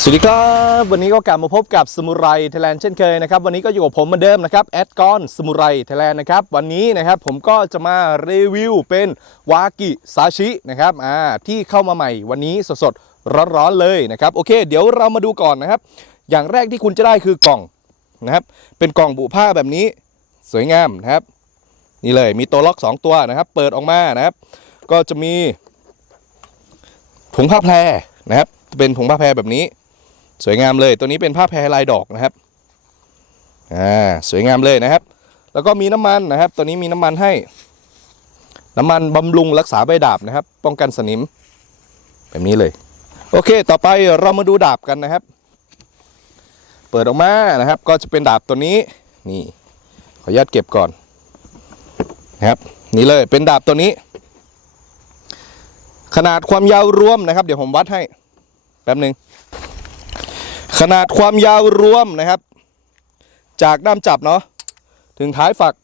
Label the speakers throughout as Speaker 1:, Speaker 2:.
Speaker 1: สวัสดีครับ วันนี้ก็กลับมาพบกับสมุไรไทยแลนด์เช่นเคยนะครับ วันนี้ก็อยู่กับผมเหมือนเดิมนะครับแอดกอนสมุไรไทยแลนด์นะครับ วันนี้นะครับผมก็จะมารีวิวเป็นวากิซาชินะครับอ่าที่เข้ามาใหม่วันนี้สดๆร้อนๆเลยนะครับ โอเค เดี๋ยวเรามาดูก่อนนะครับ อย่างแรกที่คุณจะได้คือกล่องนะครับ เป็นกล่องบุผ้าแบบนี้สวยงามนะครับ นี่เลยมีตัวล็อก 2 ตัวนะครับ เปิดออกมานะครับ ก็จะมีถุงผ้าแพรนะครับ เป็นถุงผ้าแพรแบบนี้ สวยงามเลยตัวนี้เป็นผ้าแพรลายดอกนะครับอ่าสวยงามเลยนะครับ แล้วก็มีน้ำมันนะครับ ตัวนี้มีน้ำมันให้ น้ำมันบำรุงรักษาใบดาบนะครับ ป้องกันสนิม แบบนี้เลย โอเค ต่อไปเรามาดูดาบกันนะครับ เปิดออกมานะครับ ก็จะเป็นดาบตัวนี้นี่ขออนุญาตเก็บก่อนนะครับ นี่เลยเป็นดาบตัวนี้ ขนาดความยาวรวมนะครับ เดี๋ยวผมวัดให้แป๊บหนึ่ง ขนาดความยาวรวมนะครับ จากด้ามจับเนาะถึงท้ายฝัก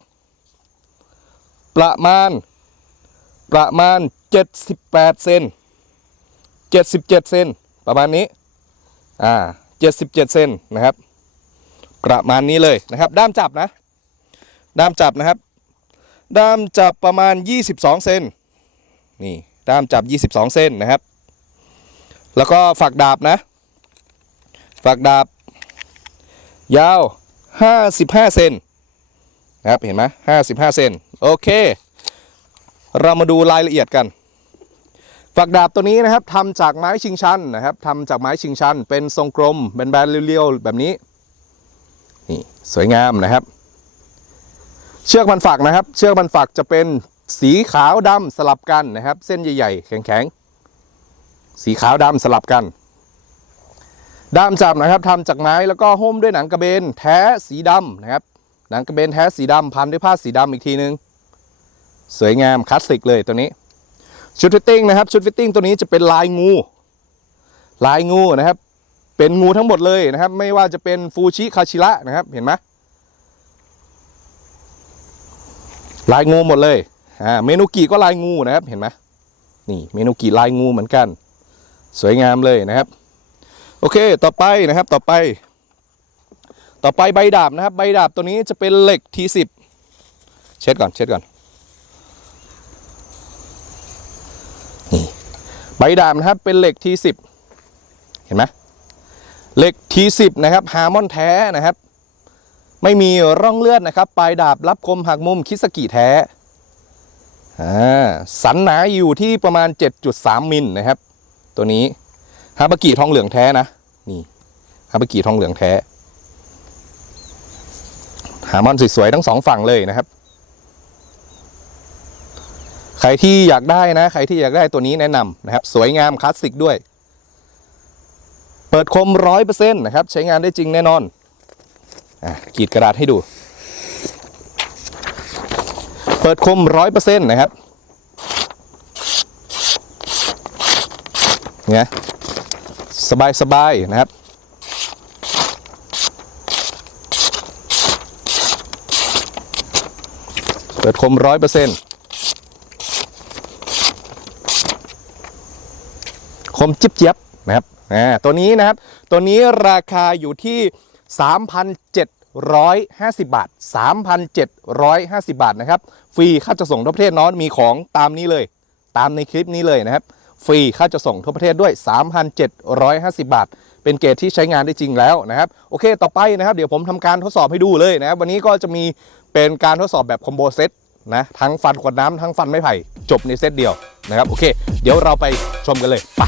Speaker 1: ประมาณ ประมาณ 78เซน77เซนประมาณนี้อ่า77เซนนะครับ ประมาณนี้เลยนะครับ ด้ามจับนะ ด้ามจับนะครับ ด้ามจับประมาณ 22 เซนนี่ด้ามจับ 22 เซนนะครับ แล้วก็ฝักดาบนะ ฝักดาบ ยาว 55 เซนนะครับเห็นไหม55 เซนโอเค เรามาดูรายละเอียดกัน ฝักดาบตัวนี้นะครับทำจากไม้ชิงชันนะครับทำจากไม้ชิงชัน เป็นทรงกลมแบนๆเรียวๆแบบนี้นี่สวยงามนะครับ เชือกมันฝักนะครับ เชือกมันฝักจะเป็นสีขาวดำสลับกันนะครับ เส้นใหญ่ๆแข็งๆสีขาวดำสลับกัน ด้ามจับนะครับทำจากไม้แล้วก็หุ้มด้วยหนังกระเบนแท้สีดำนะครับ หนังกระเบนแท้สีดำพันด้วยผ้าสีดำอีกทีนึง สวยงามคลาสสิกเลยตัวนี้ ชุดฟิตติ้งนะครับ ชุดฟิตติ้งตัวนี้จะเป็นลายงู ลายงูนะครับ เป็นงูทั้งหมดเลยนะครับ ไม่ว่าจะเป็นฟูชิคาชิระนะครับ เห็นไหมลายงูหมดเลยอ่าเมนูกิก็ลายงูนะครับ เห็นไหมนี่เมนูกิลายงูเหมือนกัน สวยงามเลยนะครับ โอเค ต่อไปนะครับ ต่อไป ต่อไปใบดาบนะครับ ใบดาบตัวนี้จะเป็นเหล็ก T10 เช็ดก่อน เช็ดก่อน นี่ ใบดาบนะครับ เป็นเหล็ก T10 เห็นไหมเหล็ก T10 นะครับ ฮาร์มอนแท้นะครับ ไม่มีร่องเลือดนะครับ ปลายดาบรับคมหักมุมคิสกิแท้ อ่า สันหนาอยู่ที่ประมาณ 7.3 มิลนะครับ ตัวนี้ ฮาบากิทองเหลืองแท้นะนี่ฮาบากิทองเหลืองแท้ หามอนสวยๆทั้งสองฝั่งเลยนะครับ ใครที่อยากได้นะ ใครที่อยากได้ตัวนี้แนะนำนะครับ สวยงามคลาสสิกด้วย เปิดคมร้อยเปอร์เซ็นต์นะครับ ใช้งานได้จริงแน่นอนอะกรีดกระดาษให้ดู เปิดคมร้อยเปอร์เซ็นต์นะครับเนี่ย สบายๆนะครับเปิดคมร้อยเปอร์เซ็นต์คมจิบเจี๊ยบนะครับตัวนี้นะครับ ตัวนี้ราคาอยู่ที่ 3,750 บาท 3,750 บาทนะครับ ฟรีค่าจะส่งทั่วประเทศเนอนมีของตามนี้เลย ตามในคลิปนี้เลยนะครับ ฟรีค่าจะส่งทั่วประเทศด้วย 3,750 บาท เป็นเกรดที่ใช้งานได้จริงแล้วนะครับโอเคต่อไปนะครับเดี๋ยวผมทำการทดสอบให้ดูเลยนะครับวันนี้ก็จะมีเป็นการทดสอบแบบคอมโบเซตนะทั้งฟันขวดน้ำทั้งฟันไม้ไผ่จบในเซตเดียวนะครับโอเค เดี๋ยวเราไปชมกันเลยไป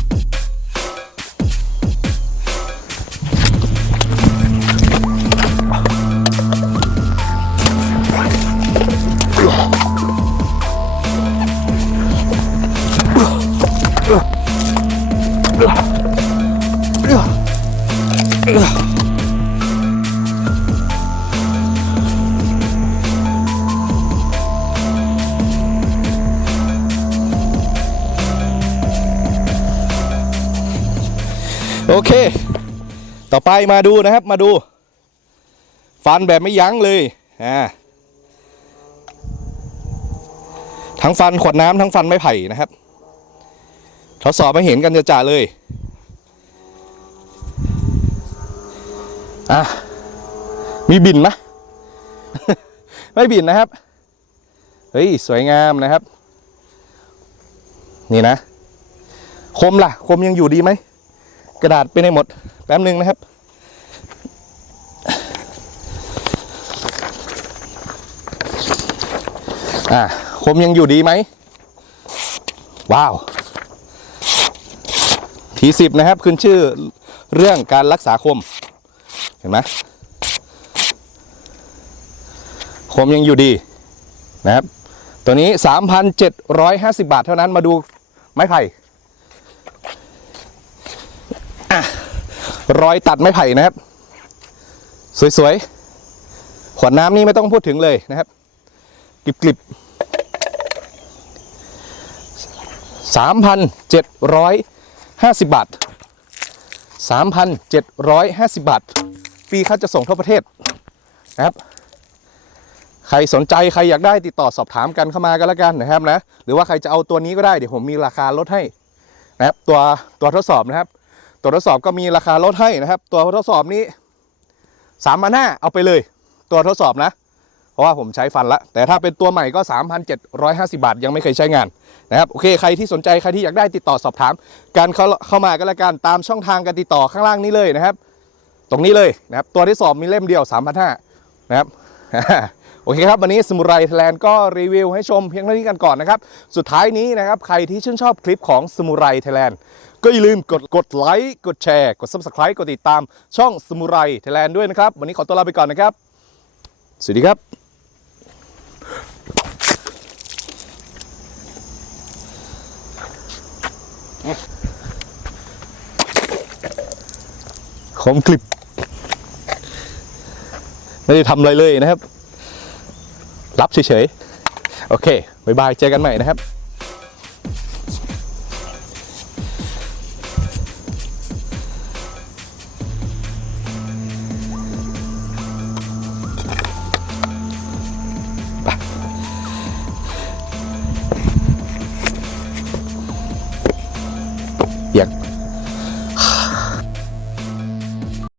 Speaker 1: โอเค ต่อไปมาดูนะครับ มาดู ฟันแบบไม่ยั้งเลย อ่า ทั้งฟันขวดน้ำทั้งฟันไม้ไผ่นะครับทดสอบให้เห็นกันจะจ่าเลย อะมีบินไหมไม่บินนะครับ เฮ้ย สวยงามนะครับ นี่นะ คมล่ะ คมยังอยู่ดีไหม กระดาษไปในหมด แป๊บหนึ่งนะครับ อ่าคมยังอยู่ดีไหม ว้าว ทีสิบนะครับ ขึ้นชื่อเรื่องการรักษาคม เห็นไหมคมยังอยู่ดีนะครับ ตัวนี้ 3,750 บาทเท่านั้นมาดูไม้ไผ่รอยตัดไม้ไผ่นะครับ สวยๆ ขวดน้ำนี่ไม่ต้องพูดถึงเลยนะครับกริบๆ3,750บาท3,750บาท ฟรีค่าจะส่งทั่วประเทศนะครับ ใครสนใจใครอยากได้ติดต่อสอบถามกันเข้ามากันแล้วกันนะครับนะหรือว่าใครจะเอาตัวนี้ก็ได้เดี๋ยวผมมีราคาลดให้นะครับ ตัวตัวทดสอบนะครับ ตัวทดสอบก็มีราคาลดให้นะครับ ตัวทดสอบนี้สามพันห้าเอาไปเลย ตัวทดสอบนะ เพราะว่าผมใช้ฟันละ แต่ถ้าเป็นตัวใหม่ก็ 3,750 บาท ยังไม่เคยใช้งานนะครับโอเคใครที่สนใจใครที่อยากได้ติดต่อสอบถามการเข้าเข้ามากันละกันตามช่องทางการติดต่อข้างล่างนี้เลยนะครับ ตรงนี้เลยนะครับตัวที่สอบมีเล่มเดียว 3,500นะครับโอเคครับ วันนี้สมุไรไทยแลนด์ก็รีวิวให้ชมเพียงเท่านี้กันก่อนนะครับ สุดท้ายนี้นะครับ ใครที่ชื่นชอบคลิปของสมุไรไทยแลนด์ก็อย่าลืมกดกดไลค์กดแชร์ กด Subscribe กดติดตามช่องสมุไรไทยแลนด์ด้วยนะครับ วันนี้ขอตัวลาไปก่อนนะครับ สวัสดีครับคมคลิป ไม่ได้ทำอะไรเลยนะครับ รับเฉยๆ โอเคบายบาย เจอกันใหม่นะครับ